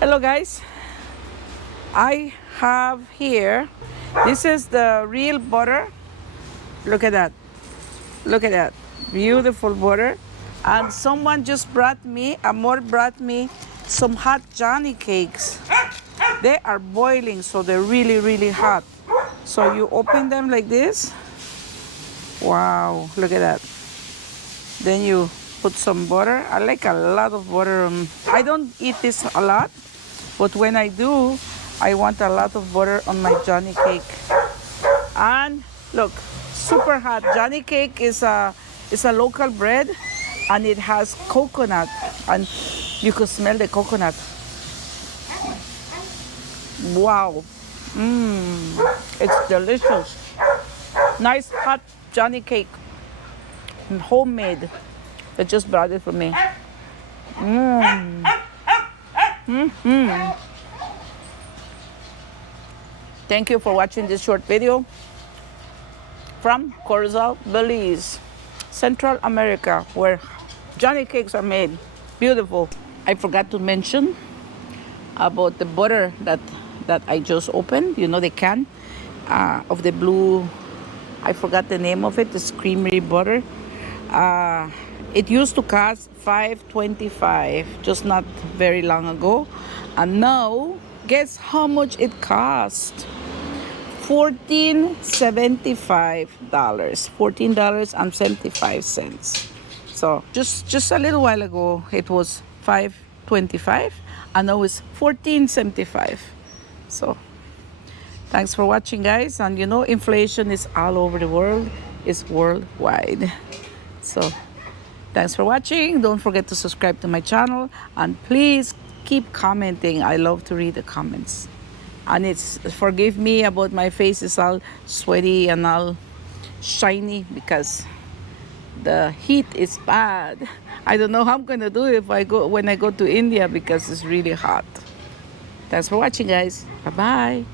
Hello guys, I have here, this is the real butter. Look at that, look at that, beautiful butter. And someone just brought me, Amor brought me some hot Johnny cakes. They are boiling, so they're really hot. So you open them like this. Wow, look at that. Then you put some butter. I like a lot of butter. I don't eat this a lot, but when I do, I want a lot of butter on my Johnny cake. And look, super hot. Johnny cake is a local bread, and it has coconut, and you could smell the coconut. Wow, it's delicious. Nice hot Johnny cake, homemade. They just brought it for me. Thank you for watching this short video from Corozal, Belize, Central America, where Johnny cakes are made. Beautiful. I forgot to mention about the butter that I just opened. You know, the can of the blue, I forgot the name of it, the creamery butter. It used to cost $5.25 just not very long ago, and now guess how much it cost? $14.75. $14.75. So just a little while ago it was $5.25, and now it's $14.75. So thanks for watching, guys. And you know, inflation is all over the world, it's worldwide. So thanks for watching. Don't forget to subscribe to my channel, and please keep commenting. I love to read the comments. And it's, forgive me about my face is all sweaty and all shiny because the heat is bad. I don't know how I'm gonna do it when I go to India, because it's really hot. Thanks for watching, guys. Bye bye.